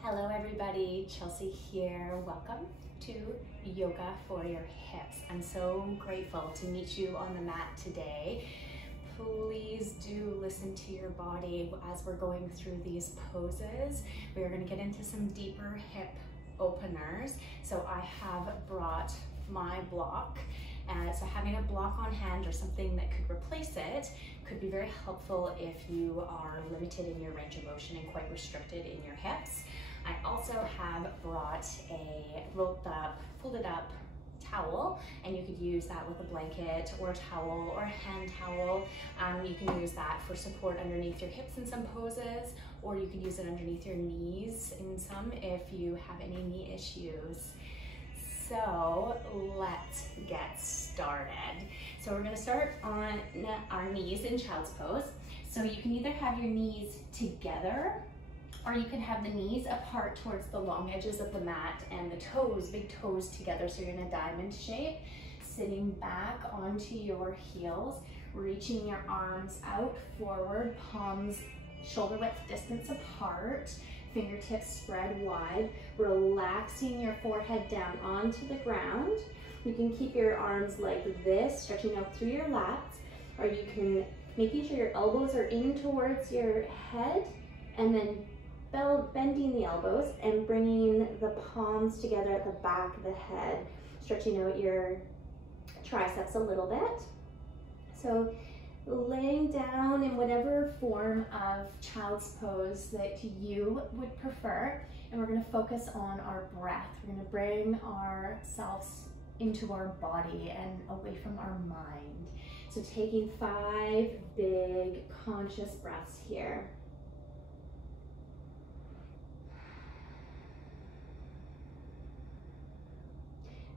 Hello everybody, Chelsea here. Welcome to Yoga for Your Hips. I'm so grateful to meet you on the mat today. Please do listen to your body as we're going through these poses. We are going to get into some deeper hip openers. So I have brought my block. So having a block on hand or something that could replace it could be very helpful if you are limited in your range of motion and quite restricted in your hips. I also have brought a rolled up, folded up towel, and you could use that with a blanket or a towel or a hand towel. You can use that for support underneath your hips in some poses, or you could use it underneath your knees in some if you have any knee issues. So let's get started. So we're going to start on our knees in child's pose. So you can either have your knees together, or you can have the knees apart towards the long edges of the mat and the toes, big toes together. So you're in a diamond shape, sitting back onto your heels, reaching your arms out forward, palms shoulder width distance apart, fingertips spread wide, relaxing your forehead down onto the ground. You can keep your arms like this, stretching out through your lats, or you can making sure your elbows are in towards your head and then bending the elbows and bringing the palms together at the back of the head, stretching out your triceps a little bit. So laying down in whatever form of child's pose that you would prefer, and we're going to focus on our breath. We're going to bring ourselves into our body and away from our mind. So taking 5 big conscious breaths here.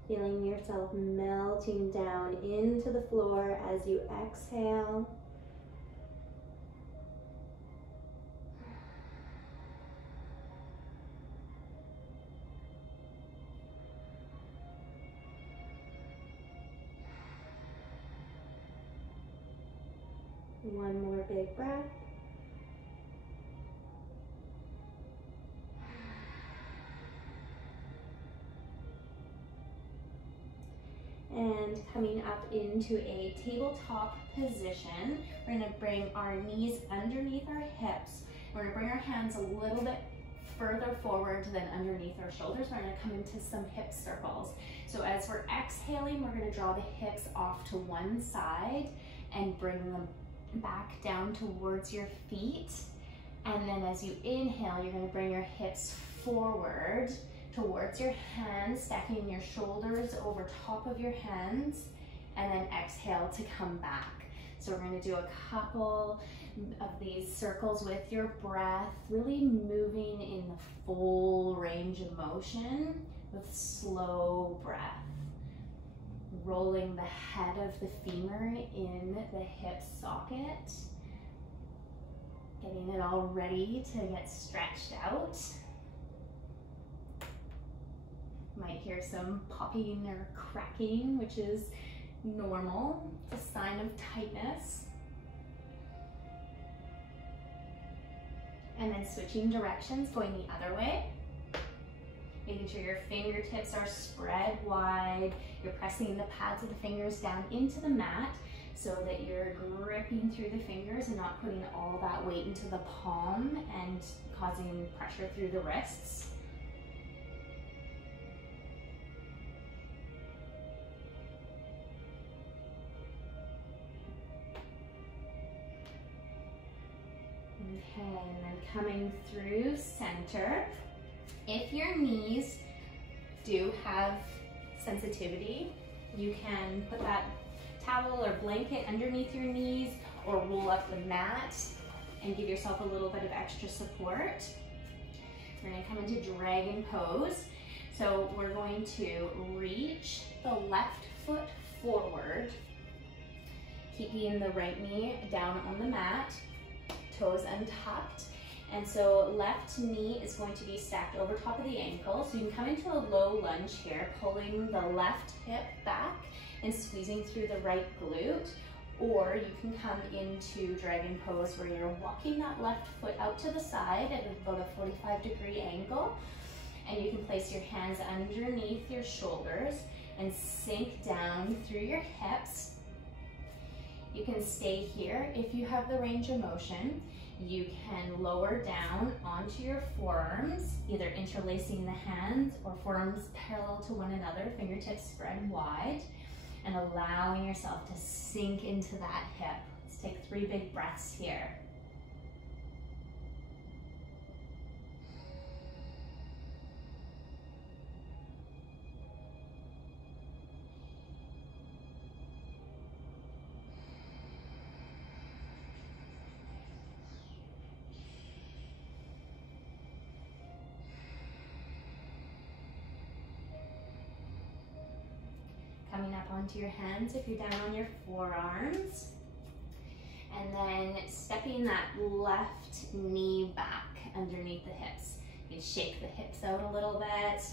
Feeling yourself melting down into the floor as you exhale. One more big breath. And coming up into a tabletop position, we're going to bring our knees underneath our hips. We're going to bring our hands a little bit further forward than underneath our shoulders. We're going to come into some hip circles. So as we're exhaling, we're going to draw the hips off to one side and bring them back down towards your feet. And then as you inhale, you're going to bring your hips forward towards your hands, stacking your shoulders over top of your hands, and then exhale to come back. So we're going to do a couple of these circles with your breath, really moving in the full range of motion with slow breath. Rolling the head of the femur in the hip socket, getting it all ready to get stretched out. Might hear some popping or cracking, which is normal. It's a sign of tightness. And then switching directions, going the other way. Making sure your fingertips are spread wide. You're pressing the pads of the fingers down into the mat so that you're gripping through the fingers and not putting all that weight into the palm and causing pressure through the wrists. Okay, and then coming through center. If your knees do have sensitivity, you can put that towel or blanket underneath your knees or roll up the mat and give yourself a little bit of extra support. We're going to come into dragon pose. So we're going to reach the left foot forward, keeping the right knee down on the mat, toes untucked. And so left knee is going to be stacked over top of the ankle. So you can come into a low lunge here, pulling the left hip back and squeezing through the right glute. or you can come into dragon pose where you're walking that left foot out to the side at about a 45-degree angle, and you can place your hands underneath your shoulders and sink down through your hips. You can stay here if you have the range of motion. You can lower down onto your forearms, either interlacing the hands or forearms parallel to one another, fingertips spread wide, and allowing yourself to sink into that hip. Let's take 3 big breaths here. Coming up onto your hands if you're down on your forearms. And then stepping that left knee back underneath the hips. You can shake the hips out a little bit.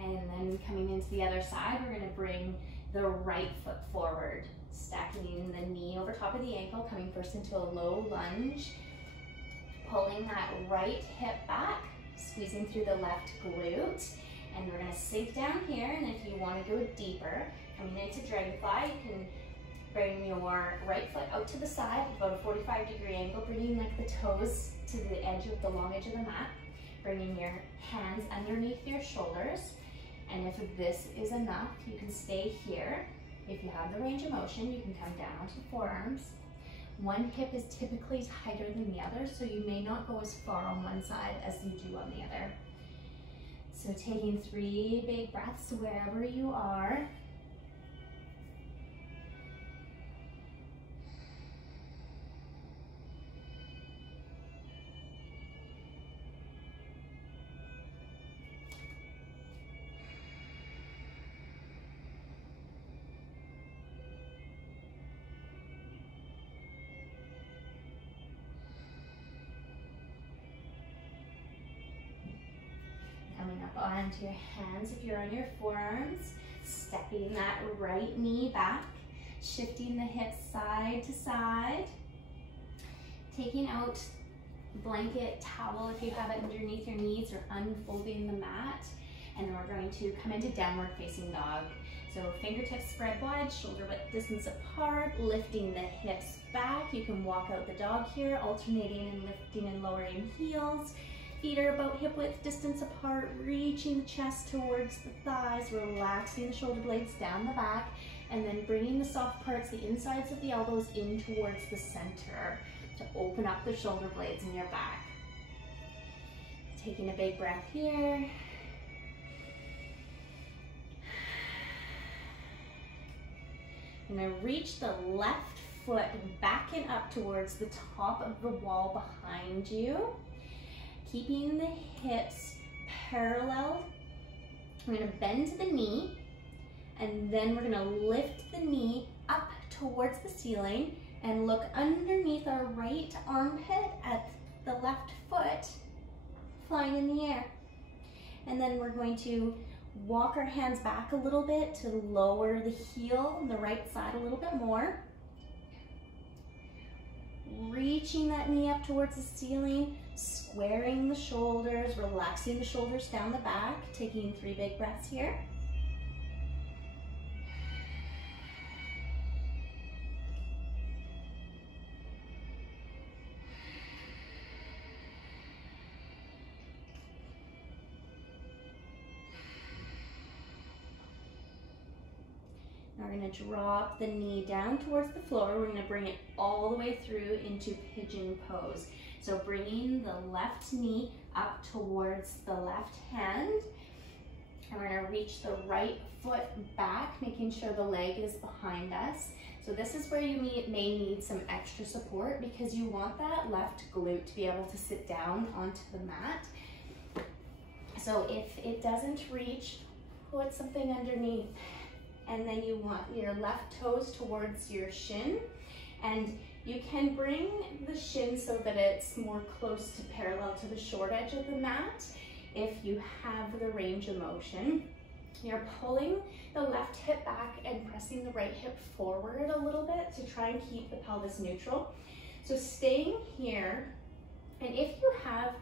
And then coming into the other side, we're gonna bring the right foot forward, stacking the knee over top of the ankle, coming first into a low lunge, pulling that right hip back, squeezing through the left glute. And we're gonna sink down here, and if you wanna go deeper, coming into dragonfly, you can bring your right foot out to the side, about a 45-degree angle, bringing like the toes to the edge of the long edge of the mat, bringing your hands underneath your shoulders. And if this is enough, you can stay here. If you have the range of motion, you can come down to forearms. One hip is typically tighter than the other, so you may not go as far on one side as you do on the other. So taking 3 big breaths wherever you are. Coming up onto your hands if you're on your forearms, stepping that right knee back, shifting the hips side to side, taking out blanket, towel if you have it underneath your knees, or unfolding the mat, and then we're going to come into downward facing dog. So fingertips spread wide, shoulder width distance apart, lifting the hips back. You can walk out the dog here, alternating and lifting and lowering heels. Feet are about hip width distance apart, reaching the chest towards the thighs, relaxing the shoulder blades down the back, and then bringing the soft parts, the insides of the elbows, in towards the center to open up the shoulder blades in your back. Taking a big breath here. I'm gonna reach the left foot back and up towards the top of the wall behind you. Keeping the hips parallel. We're gonna bend the knee, and then we're gonna lift the knee up towards the ceiling and look underneath our right armpit at the left foot, flying in the air. And then we're going to walk our hands back a little bit to lower the heel on the right side a little bit more. Reaching that knee up towards the ceiling, squaring the shoulders, relaxing the shoulders down the back, taking 3 big breaths here. Now we're going to drop the knee down towards the floor. We're going to bring it all the way through into pigeon pose. So bringing the left knee up towards the left hand. And we're going to reach the right foot back, making sure the leg is behind us. So this is where you may need some extra support, because you want that left glute to be able to sit down onto the mat. So if it doesn't reach, put something underneath. And then you want your left toes towards your shin, and you can bring the shin so that it's more close to parallel to the short edge of the mat if you have the range of motion. You're pulling the left hip back and pressing the right hip forward a little bit to try and keep the pelvis neutral. So staying here, and if you have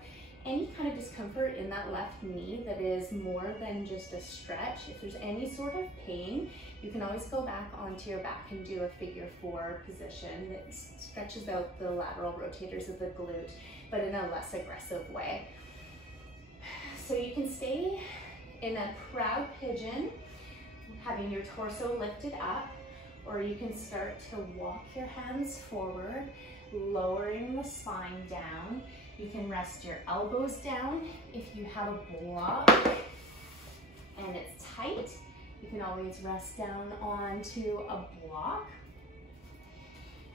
any kind of discomfort in that left knee that is more than just a stretch, if there's any sort of pain, you can always go back onto your back and do a figure 4 position that stretches out the lateral rotators of the glute, but in a less aggressive way. So you can stay in a proud pigeon, having your torso lifted up, or you can start to walk your hands forward, lowering the spine down. You can rest your elbows down. If you have a block and it's tight, you can always rest down onto a block.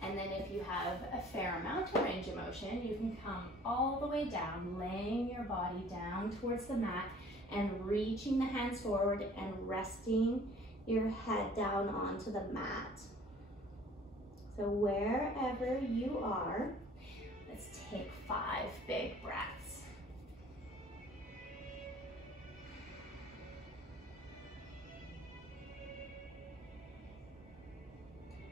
And then if you have a fair amount of range of motion, you can come all the way down, laying your body down towards the mat and reaching the hands forward and resting your head down onto the mat. So wherever you are, let's take 5 big breaths.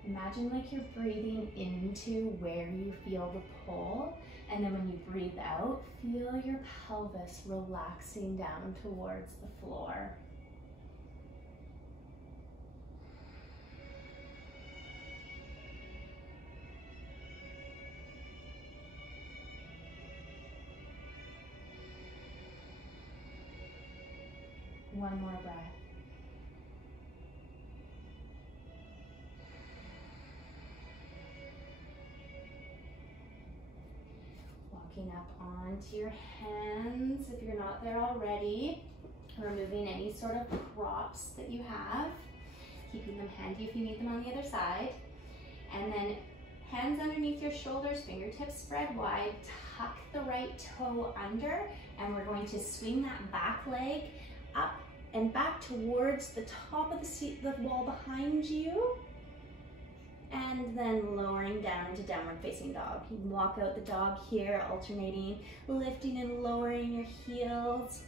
Imagine like you're breathing into where you feel the pull, and then when you breathe out, feel your pelvis relaxing down towards the floor. One more breath. Walking up onto your hands if you're not there already. Removing any sort of props that you have. Keeping them handy if you need them on the other side. And then hands underneath your shoulders, fingertips spread wide. Tuck the right toe under, and we're going to swing that back leg up and back towards the top of the wall behind you, and then lowering down into downward facing dog. You can walk out the dog here, alternating, lifting and lowering your heels.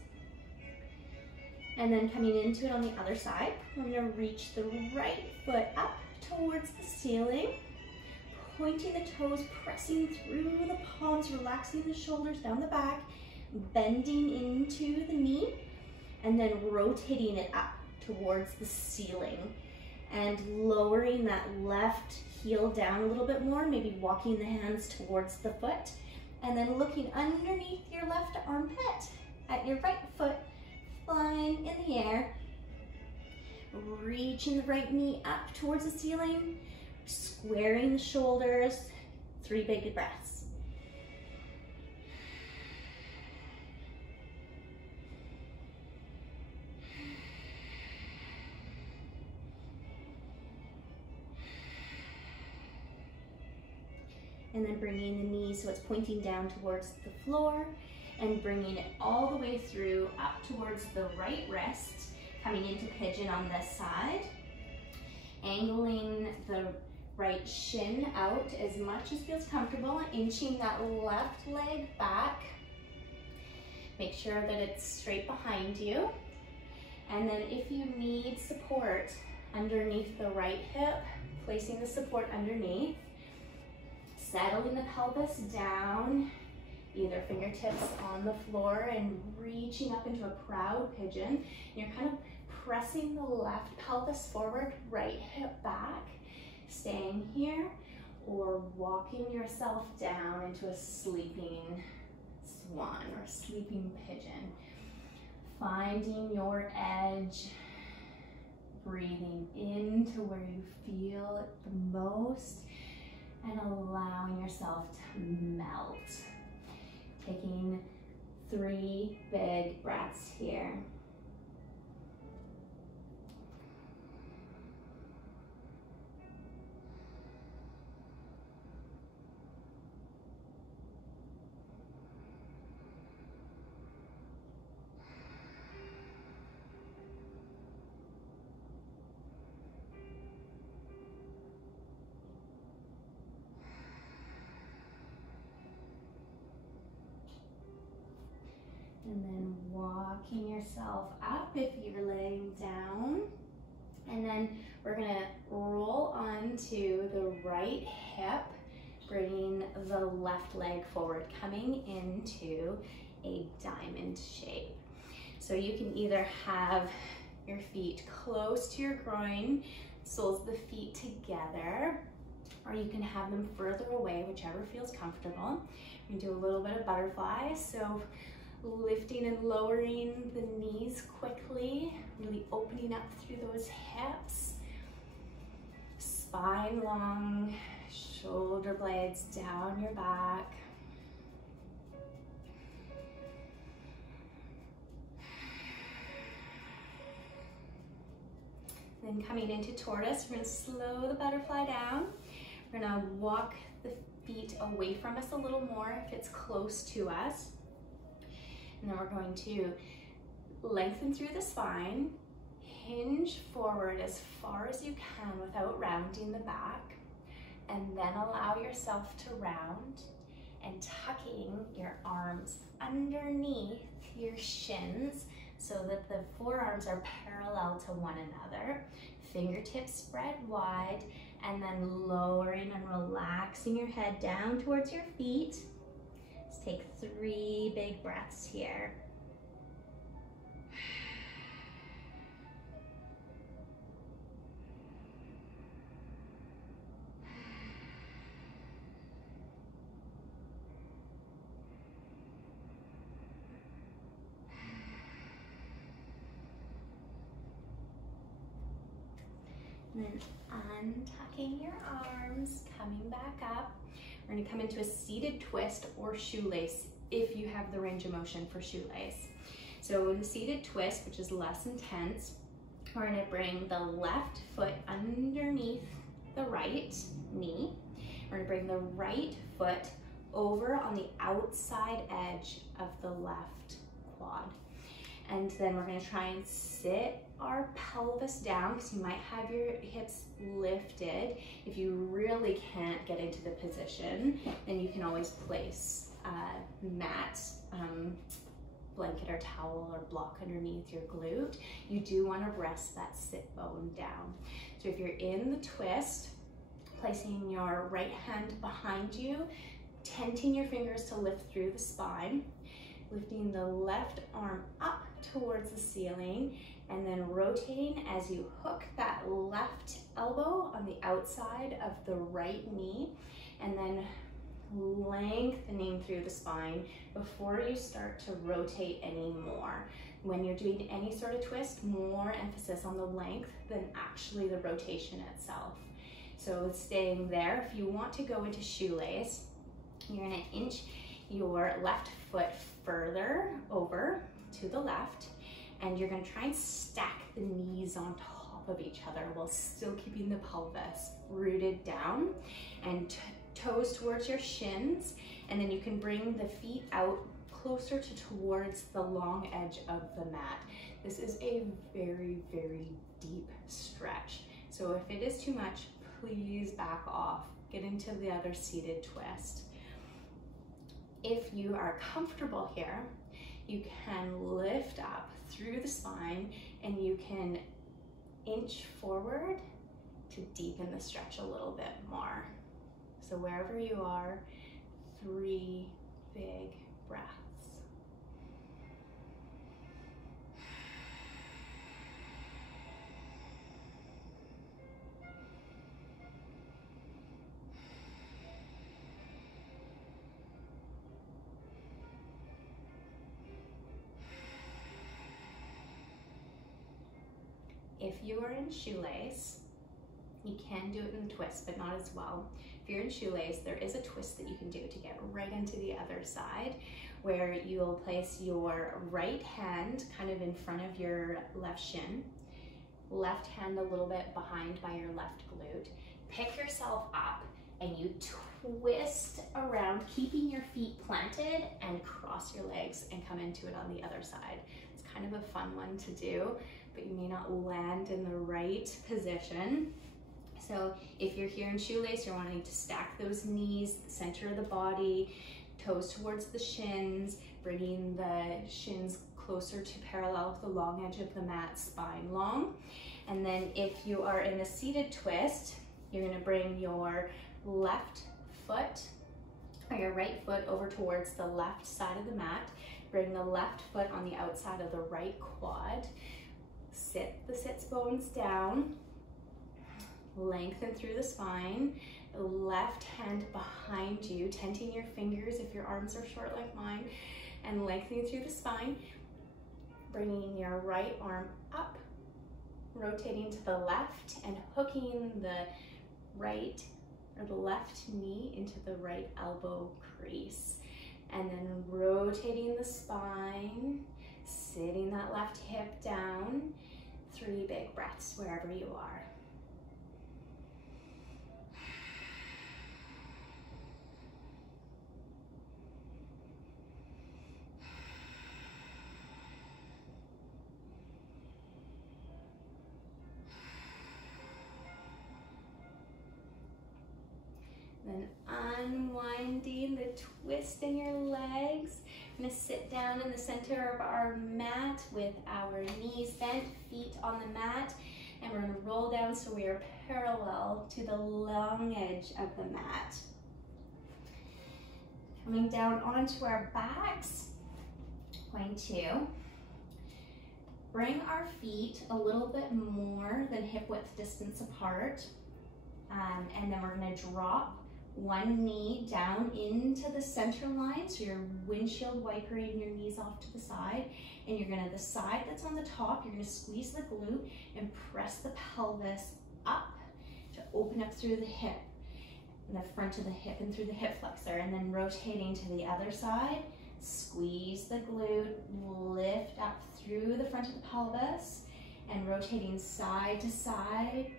And then coming into it on the other side, we're gonna reach the right foot up towards the ceiling, pointing the toes, pressing through the palms, relaxing the shoulders down the back, bending into the knee, and then rotating it up towards the ceiling and lowering that left heel down a little bit more, maybe walking the hands towards the foot, and then looking underneath your left armpit at your right foot, flying in the air, reaching the right knee up towards the ceiling, squaring the shoulders, 3 big breaths. And then bringing the knees so it's pointing down towards the floor, and bringing it all the way through up towards the right wrist, coming into pigeon on this side, angling the right shin out as much as feels comfortable, inching that left leg back. Make sure that it's straight behind you. And then if you need support underneath the right hip, placing the support underneath, settling the pelvis down, either fingertips on the floor and reaching up into a proud pigeon. You're kind of pressing the left pelvis forward, right hip back, staying here, or walking yourself down into a sleeping swan or sleeping pigeon. Finding your edge, breathing into where you feel it the most, and allowing yourself to melt. Taking 3 big breaths here. And then walk Walking yourself up if you're laying down. And then we're gonna roll onto the right hip, bringing the left leg forward, coming into a diamond shape. So you can either have your feet close to your groin, soles of the feet together, or you can have them further away, whichever feels comfortable. We're gonna do a little bit of butterfly, so lifting and lowering the knees quickly, really opening up through those hips. Spine long, shoulder blades down your back. Then coming into tortoise, we're gonna slow the butterfly down. We're gonna walk the feet away from us a little more if it's close to us. And then we're going to lengthen through the spine, hinge forward as far as you can without rounding the back, and then allow yourself to round and tucking your arms underneath your shins so that the forearms are parallel to one another. Fingertips spread wide, and then lowering and relaxing your head down towards your feet. Let's take 3 big breaths here. And then untucking your arms, coming back up. We're gonna come into a seated twist or shoelace if you have the range of motion for shoelace. So in the seated twist, which is less intense, we're gonna bring the left foot underneath the right knee. We're gonna bring the right foot over on the outside edge of the left quad. And then we're gonna try and sit our pelvis down, because you might have your hips lifted. If you really can't get into the position, then you can always place a mat, blanket or towel or block underneath your glute. You do want to rest that sit bone down. So if you're in the twist, placing your right hand behind you, tenting your fingers to lift through the spine, lifting the left arm up towards the ceiling, and then rotating as you hook that left elbow on the outside of the right knee, and then lengthening through the spine before you start to rotate anymore. When you're doing any sort of twist, more emphasis on the length than actually the rotation itself. So staying there. If you want to go into shoelace, you're gonna inch your left foot further over to the left, and you're gonna try and stack the knees on top of each other while still keeping the pelvis rooted down, and toes towards your shins, and then you can bring the feet out closer towards the long edge of the mat. This is a very, very deep stretch. So if it is too much, please back off. Get into the other seated twist. If you are comfortable here, you can lift up through the spine, and you can inch forward to deepen the stretch a little bit more. So wherever you are, 3 big breaths. If you are in shoelace, you can do it in the twist, but not as well. If you're in shoelace, there is a twist that you can do to get right into the other side, where you'll place your right hand kind of in front of your left shin, left hand a little bit behind by your left glute. Pick yourself up and you twist around, keeping your feet planted, and cross your legs and come into it on the other side. It's kind of a fun one to do, but you may not land in the right position. So if you're here in shoelace, you're wanting to stack those knees, center of the body, toes towards the shins, bringing the shins closer to parallel with the long edge of the mat, spine long. And then if you are in a seated twist, you're gonna bring your left foot or your right foot over towards the left side of the mat. Bring the left foot on the outside of the right quad. Sit the sits bones down. Lengthen through the spine. Left hand behind you, tenting your fingers if your arms are short like mine, and lengthening through the spine. Bringing your right arm up, rotating to the left and hooking the right or the left knee into the right elbow crease. And then rotating the spine, sitting that left hip down. 3 big breaths wherever you are. Then unwinding the twist in your legs. We're gonna sit down in the center of our mat with our knees bent, feet on the mat, and we're gonna roll down so we are parallel to the long edge of the mat. Coming down onto our backs, going to bring our feet a little bit more than hip width distance apart, and then we're gonna drop one knee down into the center line, so you're windshield wipering your knees off to the side, and you're gonna, the side that's on the top, you're gonna squeeze the glute and press the pelvis up to open up through the hip, and the front of the hip and through the hip flexor, and then rotating to the other side, squeeze the glute, lift up through the front of the pelvis, and rotating side to side,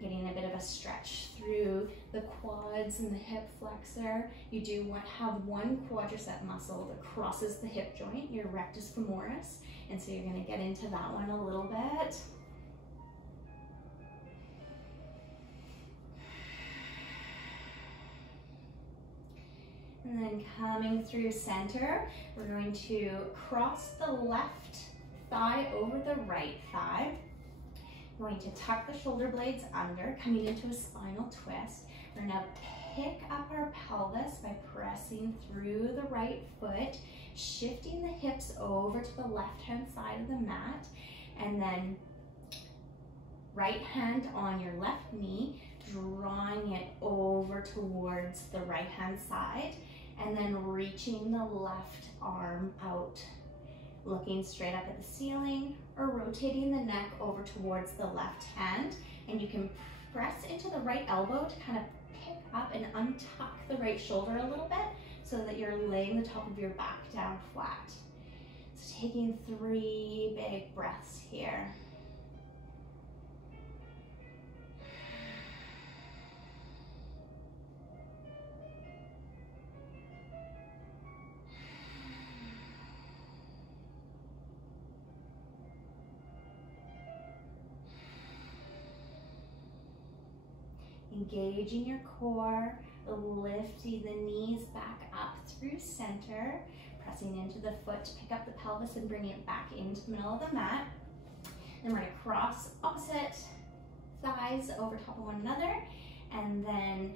getting a bit of a stretch through the quads and the hip flexor. You do have one quadricep muscle that crosses the hip joint, your rectus femoris, and so you're gonna get into that one a little bit. And then coming through center, we're going to cross the left thigh over the right thigh. We're going to tuck the shoulder blades under, coming into a spinal twist. We're gonna pick up our pelvis by pressing through the right foot, shifting the hips over to the left-hand side of the mat, and then right hand on your left knee, drawing it over towards the right-hand side, and then reaching the left arm out, looking straight up at the ceiling, or rotating the neck over towards the left hand. And you can press into the right elbow to kind of pick up and untuck the right shoulder a little bit so that you're laying the top of your back down flat. So taking 3 big breaths here. Engaging your core, lifting the knees back up through center, pressing into the foot to pick up the pelvis and bring it back into the middle of the mat. Then we're gonna cross opposite thighs over top of one another, and then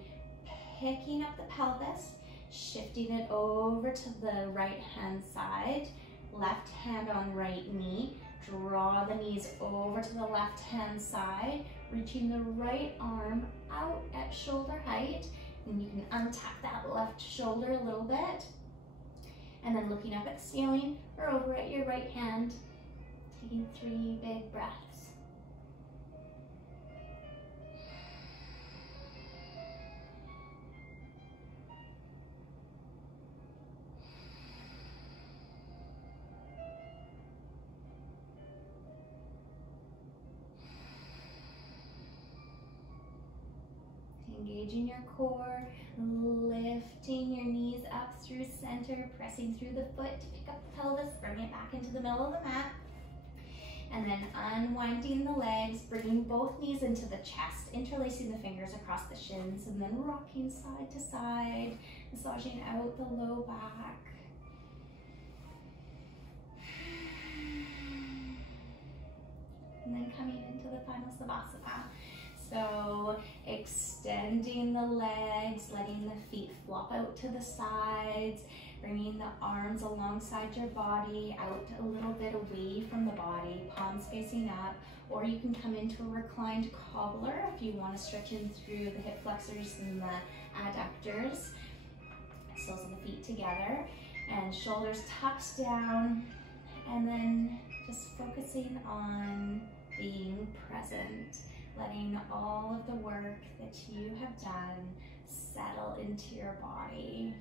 picking up the pelvis, shifting it over to the right hand side, left hand on right knee, draw the knees over to the left hand side, reaching the right arm out at shoulder height, and you can untuck that left shoulder a little bit, and then looking up at the ceiling or over at your right hand, taking 3 big breaths. Engaging your core, lifting your knees up through center, pressing through the foot to pick up the pelvis, bring it back into the middle of the mat. And then unwinding the legs, bringing both knees into the chest, interlacing the fingers across the shins, and then rocking side to side, massaging out the low back. And then coming into the final Savasana. So extending the legs, letting the feet flop out to the sides, bringing the arms alongside your body, out a little bit away from the body, palms facing up, or you can come into a reclined cobbler if you want to stretch in through the hip flexors and the adductors. Soles of the feet together, and shoulders tucked down, and then just focusing on being present, letting all of the work that you have done settle into your body.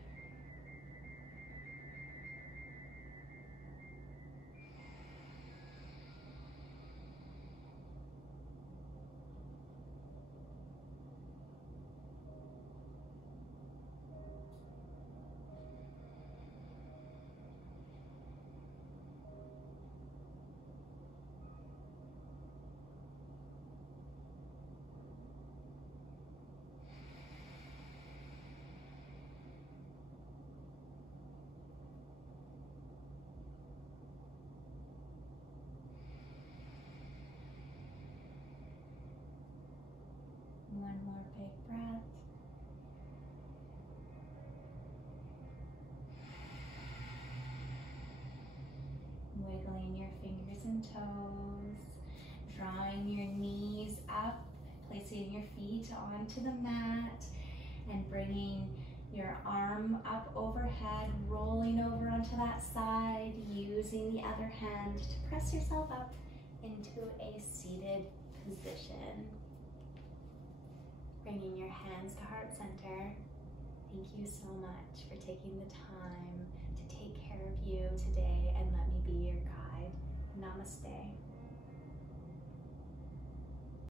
One more big breath. Wiggling your fingers and toes, drawing your knees up, placing your feet onto the mat, and bringing your arm up overhead, rolling over onto that side, using the other hand to press yourself up into a seated position. Bringing your hands to heart center. Thank you so much for taking the time to take care of you today and let me be your guide. Namaste.